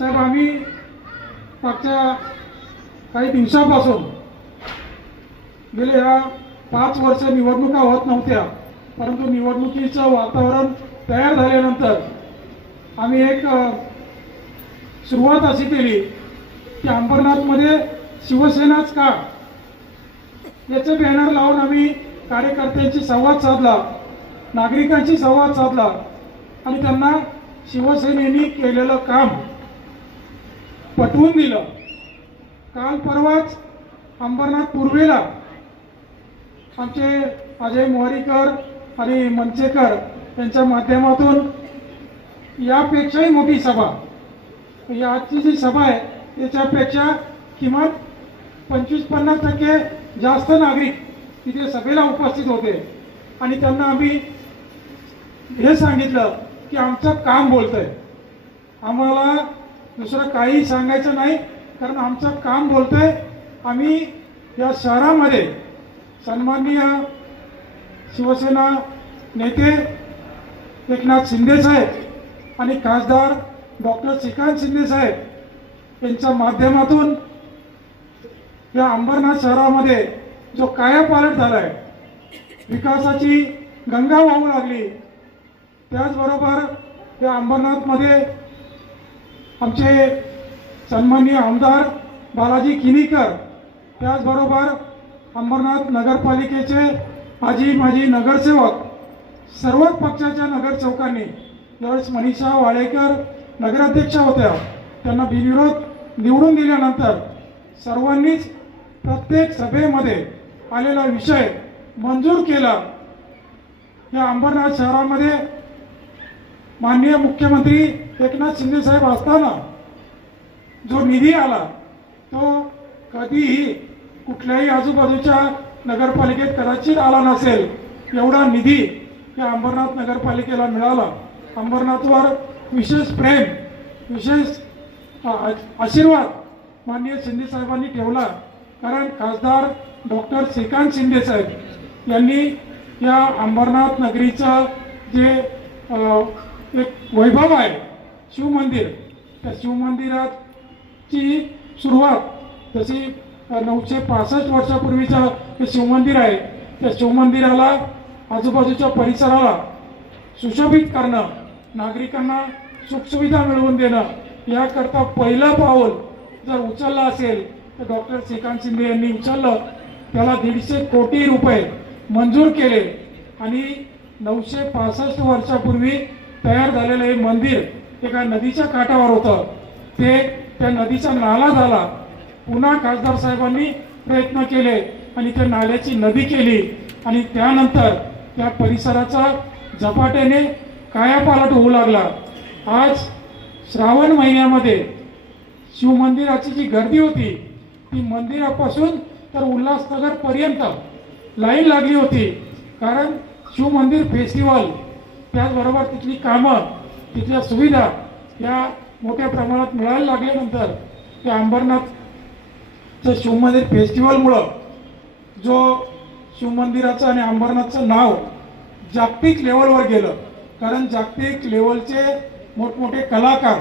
साहेब, आम्ही मागच्या काही दिवसापासून गेल्या 5 वर्ष निवडणुका होत नव्हत्या, परंतु निवडणुकीचं वातावरण तयार झाल्यानंतर आम्ही एक सुरुवात अशी केली की अंबरनाथमध्ये शिवसेनाच का याचं बॅनर लावून आम्ही कार्यकर्त्यांशी संवाद साधला, नागरिकांशी संवाद साधला आणि त्यांना शिवसेनेने केलेलं काम पटवून दिलं। काल परवाच अंबरनाथ पूर्वेला आमचे अजय मोहरीकर आणि मनसेकर यांच्या माध्यमातून यापेक्षाही मोठी सभा, या आजची जी सभा आहे त्याच्यापेक्षा किमान 25-50% जास्त नागरिक तिथे सभेला उपस्थित होते आणि त्यांना आम्ही हे सांगितलं की आमचं काम बोलतंय, आम्हाला दुसरं काही सांगायचं नाही, कारण आमचं काम बोलतंय। आम्ही या शहरामध्ये सन्माननीय शिवसेना नेते एकनाथ शिंदे साहेब आणि खासदार डॉक्टर श्रीकांत शिंदे साहेब यांच्या माध्यमातून या अंबरनाथ शहरामध्ये जो कायापालट झालाय, विकासाची गंगा वाहू लागली, त्याचबरोबर या अंबरनाथमध्ये आमचे सन्माननीय आमदार बालाजी किनीकर, त्याचबरोबर अंबरनाथ नगरपालिकेचे माजी नगरसेवक, सर्वच पक्षाच्या नगरसेवकांनी ज्यावेळेस मनीषा वाळेकर नगराध्यक्षा होत्या त्यांना बिनविरोध निवडून दिल्यानंतर सर्वांनीच प्रत्येक सभेमध्ये आलेला विषय मंजूर केला। या अंबरनाथ शहरामध्ये माननीय मुख्यमंत्री एकनाथ शिंदे साहेब असताना जो निधी आला तो कधीही कुठल्याही आजूबाजूच्या नगरपालिकेत कदाचित आला नसेल, एवढा निधी या अंबरनाथ नगरपालिकेला मिळाला। अंबरनाथवर विशेष प्रेम, विशेष आशीर्वाद माननीय शिंदे साहेबांनी ठेवला, कारण खासदार डॉक्टर श्रीकांत शिंदे साहेब यांनी या अंबरनाथ नगरीचं जे एक वैभव आहे शिवमंदिर, त्या शिवमंदिराची सुरुवात जशी 965 वर्षापूर्वीचं हे शिवमंदिर आहे, त्या शिवमंदिराला आजूबाजूच्या परिसराला सुशोभित करणं, नागरिकांना सुखसुविधा मिळवून देणं, याकरता पहिलं पाऊल जर उचललं असेल तर डॉक्टर श्रीकांत शिंदे यांनी उचललं। त्याला 150 कोटी रुपये मंजूर केले आणि 965 वर्षापूर्वी तयार झालेलं हे मंदिर एका नदीच्या काठावर होतं, ते त्या नदीचा नाला झाला। पुन्हा खासदार साहेबांनी प्रयत्न केले आणि त्या नाल्याची नदी केली आणि त्यानंतर त्या परिसराचा झपाट्याने कायापालट होऊ लागला। आज श्रावण महिन्यामध्ये शिवमंदिराची जी गर्दी होती ती मंदिरापासून तर उल्हासनगर पर्यंत लाईन लागली होती, कारण शिवमंदिर फेस्टिवल, त्याचबरोबर तिथली कामं, तिथल्या सुविधा या मोठ्या प्रमाणात मिळायला लागल्यानंतर त्या अंबरनाथचं शिवमंदिर फेस्टिवलमुळं जो शिवमंदिराचं आणि अंबरनाथचं नाव जागतिक लेवलवर गेलं, कारण जागतिक लेवलचे मोठमोठे कलाकार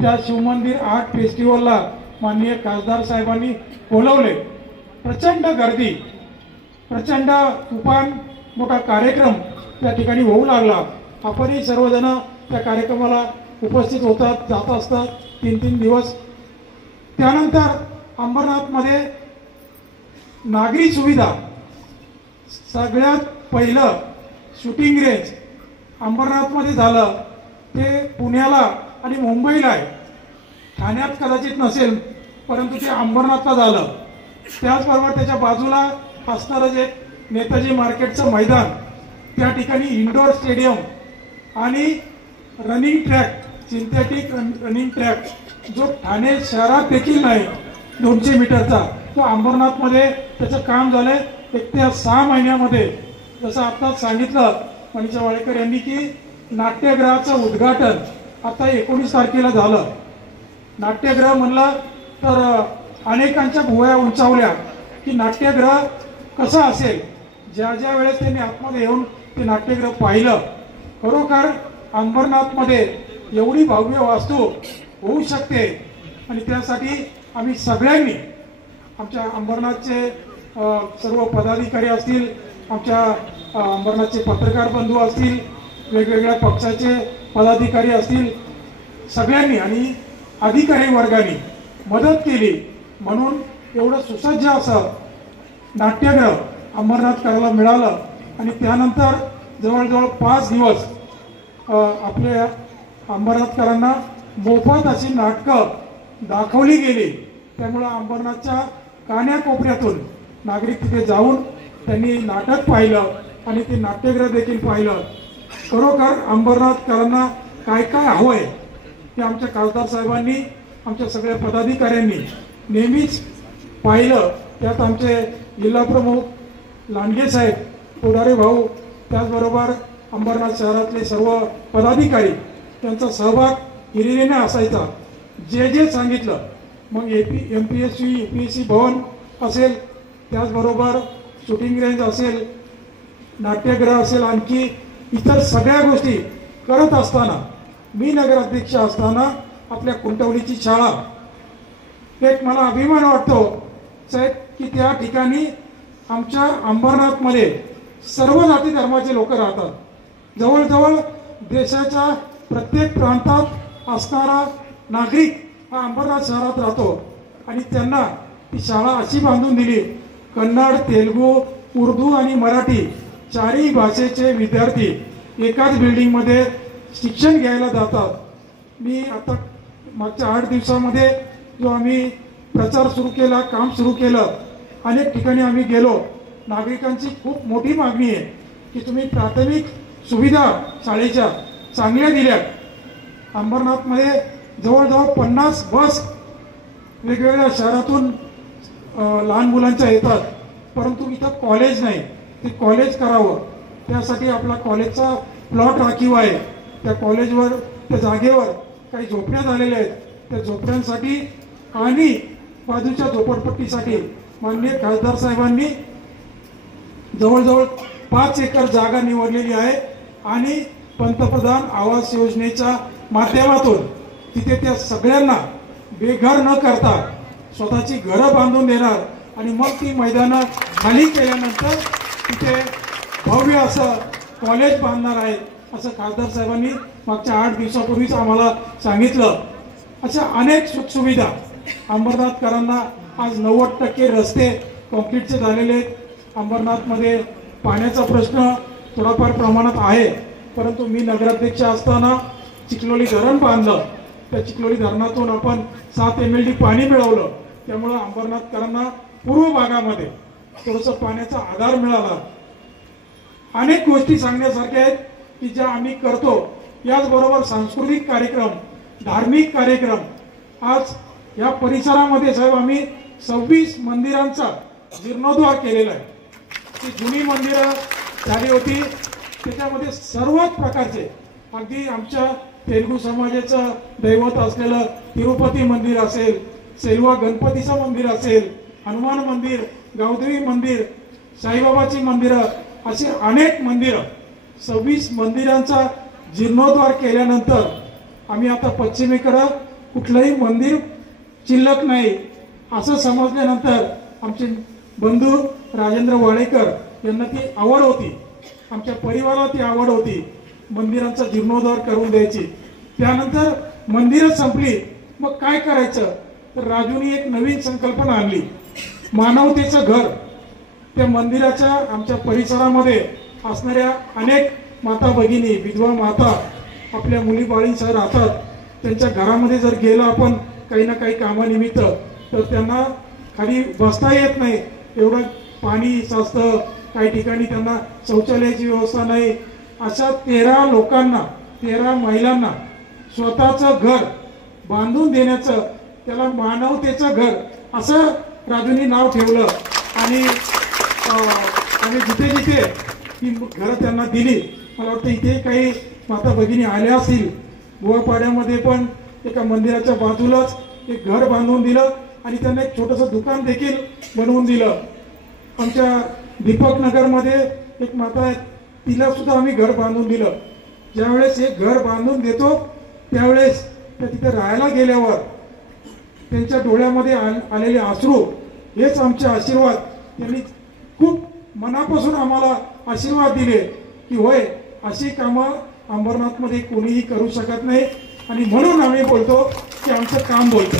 त्या शिवमंदिर आर्ट फेस्टिवलला माननीय खासदार साहेबांनी बोलवले। प्रचंड गर्दी, प्रचंड तुफान मोठा कार्यक्रम त्या ठिकाणी होऊ लागला। आपणही सर्वजण त्या कार्यक्रमाला उपस्थित होतात, जात असतात 3-3 दिवस। त्यानंतर अंबरनाथमध्ये नागरी सुविधा, सगळ्यात पहिलं शूटिंग रेंज अंबरनाथमध्ये झालं, ते पुण्याला आणि मुंबईला आहे, ठाण्यात कदाचित नसेल, परंतु ते अंबरनाथला झालं। त्याचबरोबर त्याच्या बाजूला असणारं जे नेताजी मार्केटचं मैदान, त्या ठिकाणी इंडोर स्टेडियम आणि running track, synthetic running track, जो ठाणे शहरात देखील नाही 200 मीटरचा, तो अंबरनाथमध्ये त्याचं काम झालंय 1 ते 6 महिन्यामध्ये। जसं आता सांगितलं मनीषा वाळेकर यांनी की नाट्यगृहाचं उद्घाटन आता 19 तारखेला झालं। नाट्यगृह म्हणलं तर अनेकांच्या भुवया उंचावल्या की नाट्यगृह कसं असेल। ज्या ज्या वेळेस त्यांनी आतमध्ये येऊन ते नाट्यगृह पाहिलं, खरोखर अंबरनाथमध्ये एवढी भव्य वास्तू होऊ शकते आणि त्यासाठी आम्ही सगळ्यांनी आमच्या अंबरनाथचे सर्व पदाधिकारी असतील, आमच्या अंबरनाथचे पत्रकार बंधू असतील, वेगवेगळ्या पक्षाचे पदाधिकारी असतील, सगळ्यांनी आणि अधिकारी वर्गाने मदत केली म्हणून एवढं सुसज्ज असं नाट्यगृह अंबरनाथ करायला मिळालं. आणि त्यानंतर जवळजवळ 5 दिवस आपल्या अंबरनाथकरांना मोफत अशी नाटकं दाखवली गेली. त्यामुळं अंबरनाथच्या कान्याकोपऱ्यातून नागरिक तिथे जाऊन त्यांनी नाटक पाहिलं आणि ते नाट्यगृह देखील पाहिलं. खरोखर अंबरनाथकरांना काय काय हवं आहे ते आमच्या खासदार साहेबांनी, आमच्या सगळ्या पदाधिकाऱ्यांनी नेहमीच पाहिलं. त्यात आमचे जिल्हाप्रमुख लांडगे साहेब, पुढारी भाऊ, त्याचबरोबर अंबरनाथ शहरातले सर्व पदाधिकारी त्यांचा सहभाग हिरिरीने असायचा. जे सांगितलं मग MPSC UPSC भवन असेल, त्याचबरोबर शूटिंग रेंज असेल, नाट्यगृह असेल, आणखी इतर सगळ्या गोष्टी करत असताना मी नगराध्यक्ष असताना आपल्या कुंटवलीची शाळा, एक मला अभिमान वाटतो साहेब की त्या ठिकाणी आमच्या अंबरनाथमध्ये सर्व जाती धर्माचे लोक राहतात. जवळजवळ देशाच्या प्रत्येक प्रांतात असणारा नागरिक हा अंबरनाथ शहरात राहतो आणि त्यांना ती शाळा अशी बांधून दिली. कन्नड, तेलुगू, उर्दू आणि मराठी चारही भाषेचे विद्यार्थी एकाच बिल्डिंगमध्ये शिक्षण घ्यायला जातात. मी आता मागच्या 8 दिवसामध्ये जो आम्ही प्रचार सुरू केला, काम सुरू केलं, अनेक ठिकाणी आम्ही गेलो. नागरिकांची खूप मोठी मागणी आहे की तुम्ही प्राथमिक सुविधा शाळेच्या चांगल्या दिल्यात. अंबरनाथमध्ये जवळजवळ 50 बस वेगवेगळ्या शहरातून लहान मुलांच्या येतात, परंतु इथं कॉलेज नाही. ते कॉलेज करावं त्यासाठी आपला कॉलेजचा प्लॉट राखीव आहे. त्या कॉलेजवर, त्या जागेवर काही झोपड्या झालेल्या आहेत. त्या झोपड्यांसाठी आणि बाजूच्या झोपडपट्टीसाठी माननीय खासदार साहेबांनी जवळजवळ 5 एकर जागा निवडलेली आहे आणि पंतप्रधान आवास योजनेच्या माध्यमातून तिथे त्या सगळ्यांना बेघर न करता स्वतःची घरं बांधून देणार आणि मग ती मैदानं खाली केल्यानंतर तिथे भव्य असं कॉलेज बांधणार आहे असं खासदार साहेबांनी मागच्या 8 दिवसापूर्वीच आम्हाला सांगितलं. अशा अनेक सुखसुविधा अंबरनाथकरांना आज 90% रस्ते कॉन्क्रीटचे झालेले आहेत. अंबरनाथमध्ये पाण्याचा प्रश्न थोडाफार प्रमाणात आहे, परंतु मी नगराध्यक्ष असताना चिखलोली धरण बांधलं. त्या चिखलोली धरणातून आपण 7 MLD पाणी मिळवलं. त्यामुळं अंबरनाथकरांना पूर्व भागामध्ये थोडंसं पाण्याचा आधार मिळाला. अनेक गोष्टी सांगण्यासारख्या आहेत की ज्या आम्ही करतो. याचबरोबर सांस्कृतिक कार्यक्रम, धार्मिक कार्यक्रम. आज या परिसरामध्ये साहेब आम्ही 26 मंदिरांचा जीर्णोद्धार केलेला आहे. ती जुनी मंदिरं झाली होती, त्याच्यामध्ये सर्वच प्रकारचे, अगदी आमच्या तेलुगू समाजाचं दैवत असलेलं तिरुपती मंदिर असेल, सेलवा गणपतीचं मंदिर असेल, हनुमान मंदिर, गावदेवी मंदिर, साईबाबाची मंदिरं, अशी अनेक मंदिरं, 26 मंदिरांचा जीर्णोद्धार केल्यानंतर आम्ही आता पश्चिमेकडं कुठलंही मंदिर शिल्लक नाही असं समजल्यानंतर आमचे बंधू राजेंद्र वाडेकर यांना ती आवड होती, आमच्या परिवाराला ती आवड होती मंदिरांचा जीर्णोद्धार करून द्यायची. त्यानंतर मंदिरं संपली, मग काय करायचं तर राजूनी एक नवीन संकल्पना आणली, मानवतेचं घर. त्या मंदिराच्या आमच्या परिसरामध्ये असणाऱ्या अनेक माता भगिनी, विधवा माता आपल्या मुली बाळींसह राहतात. त्यांच्या घरामध्ये जर गेलं आपण काही ना काही कामानिमित्त तर त्यांना खाली बसता येत नाही, एवढं पाणी साचतं, काही ठिकाणी त्यांना शौचालयाची व्यवस्था नाही. अशा 13 लोकांना, 13 महिलांना स्वतःचं घर बांधून देण्याचं, त्याला मानवतेचं घर असं राजूनी नाव ठेवलं. आणि जिथे जिथे ही घरं त्यांना दिली, मला वाटतं इथे काही माता भगिनी आल्या असतील. गोवापाड्यामध्ये पण एका मंदिराच्या बाजूलाच एक घर बांधून दिलं आणि त्यांना एक छोटंसं दुकान देखील बनवून दिलं. आमच्या दीपक नगरमध्ये एक माता आहे, तिला सुद्धा आम्ही घर बांधून दिलं. ज्यावेळेस हे घर बांधून देतो त्यावेळेस त्या तिथे राहायला गेल्यावर त्यांच्या डोळ्यामध्ये आलेले अश्रू हेच आमचे आशीर्वाद. त्यांनी खूप मनापासून आम्हाला आशीर्वाद दिले की होय अशी कामं अंबरनाथमध्ये कोणीही करू शकत नाही आणि म्हणून आम्ही बोलतो की आमचं काम बोलतं.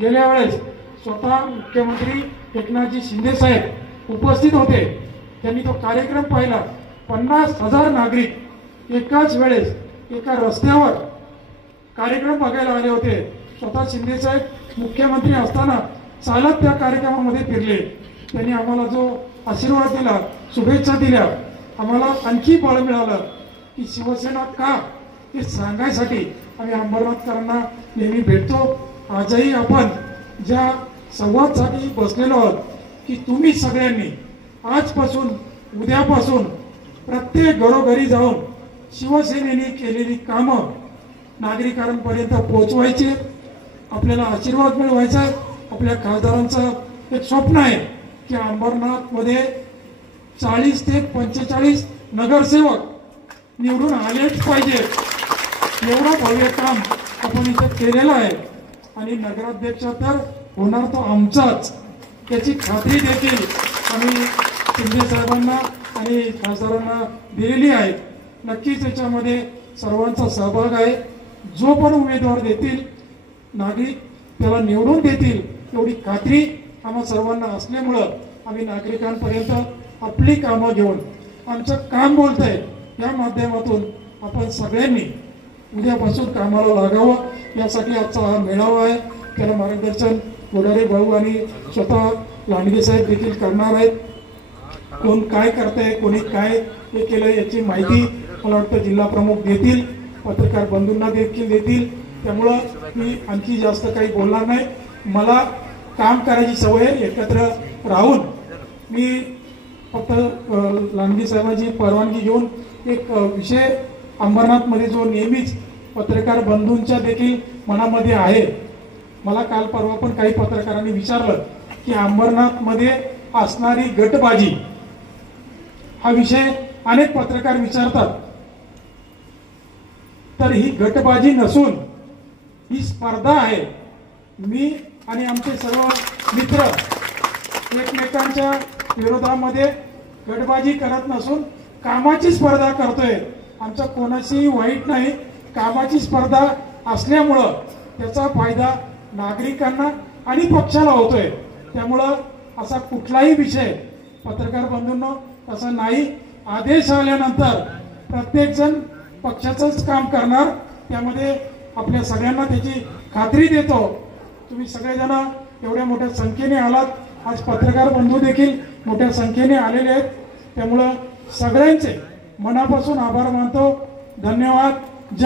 गेल्या वेळेस स्वतः मुख्यमंत्री एकनाथजी शिंदे साहेब उपस्थित होते. त्यांनी तो कार्यक्रम पाहिला. 50,000 नागरिक एकाच वेळेस एका रस्त्यावर कार्यक्रम बघायला आले होते. स्वतः शिंदे साहेब मुख्यमंत्री असताना चालत त्या कार्यक्रमामध्ये फिरले. त्यांनी आम्हाला जो आशीर्वाद दिला, शुभेच्छा दिल्या, आम्हाला आणखी बळ मिळालं की शिवसेना का हे सांगायसाठी आम्ही अंबरनाथकरांना नेहमी भेटतो. आजही आपण ज्या संवादसाठी बसलेलो आहोत की तुम्ही सगळ्यांनी आजपासून उद्यापासून प्रत्येक घरोघरी जाऊन शिवसेनेने केलेली कामं नागरिकांपर्यंत पोहोचवायची. आपल्याला आशीर्वाद मिळवायचा. आपल्या खासदारांचं एक स्वप्न आहे की अंबरनाथमध्ये 40 ते 45 नगरसेवक निवडून आलेच पाहिजे. एवढं भव्य काम आपण इथे केलेलं आहे आणि नगराध्यक्ष तर होणार तो आमचाच याची खात्री देखील आम्ही शिंदे साहेबांना आणि खासदारांना दिलेली आहे. नक्कीच याच्यामध्ये सर्वांचा सहभाग आहे. जो पण उमेदवार देतील नागरिक त्याला निवडून देतील एवढी खात्री आम्हा सर्वांना असल्यामुळं आम्ही नागरिकांपर्यंत आपली कामं घेऊन आमचं काम बोलतंय या माध्यमातून आपण सगळ्यांनी उद्यापासून कामाला लागावं. यासाठी आजचा हा मेळावा आहे. त्याला मार्गदर्शन गोडारे भाऊ आणि स्वतः लांडगे साहेब देखील करणार आहेत. कोण काय करतंय, कोणी काय हे केलंय याची माहिती मला वाटतं जिल्हा प्रमुख देतील, पत्रकार बंधूंना देखील देतील. त्यामुळं मी आणखी जास्त काही बोलणार नाही. मला काम करायची सवय एकत्र राहून मी फक्त लांडगे साहेबांची परवानगी घेऊन एक विषय अंबरनाथमध्ये जो नेहमीच पत्रकार बंधूंच्या देखील मनामध्ये आहे. मला काल परवा पण काही पत्रकारांनी विचारलं की अंबरनाथमध्ये असणारी गटबाजी हा विषय अनेक पत्रकार विचारतात. तर ही गटबाजी नसून ही स्पर्धा आहे. मी आणि आमचे सर्व मित्र एकमेकांच्या विरोधामध्ये गटबाजी करत नसून कामाची स्पर्धा करतोय. आमचा कोणाशीही वाईट नाही. कामाची स्पर्धा असल्यामुळं त्याचा फायदा नागरिकांना आणि पक्षाला होतोय. त्यामुळं असा कुठलाही विषय पत्रकार बंधूंनो तसा नाही. आदेश आल्यानंतर प्रत्येक जण पक्षाचंच काम करणार. त्यामध्ये आपल्या सगळ्यांना त्याची खात्री देतो. तुम्ही सगळेजण एवढ्या मोठ्या संख्येने आलात. आज पत्रकार बंधू देखील मोठ्या संख्येने आलेले आहेत. त्यामुळं सगळ्यांचे मनापासून आभार मानतो. धन्यवाद.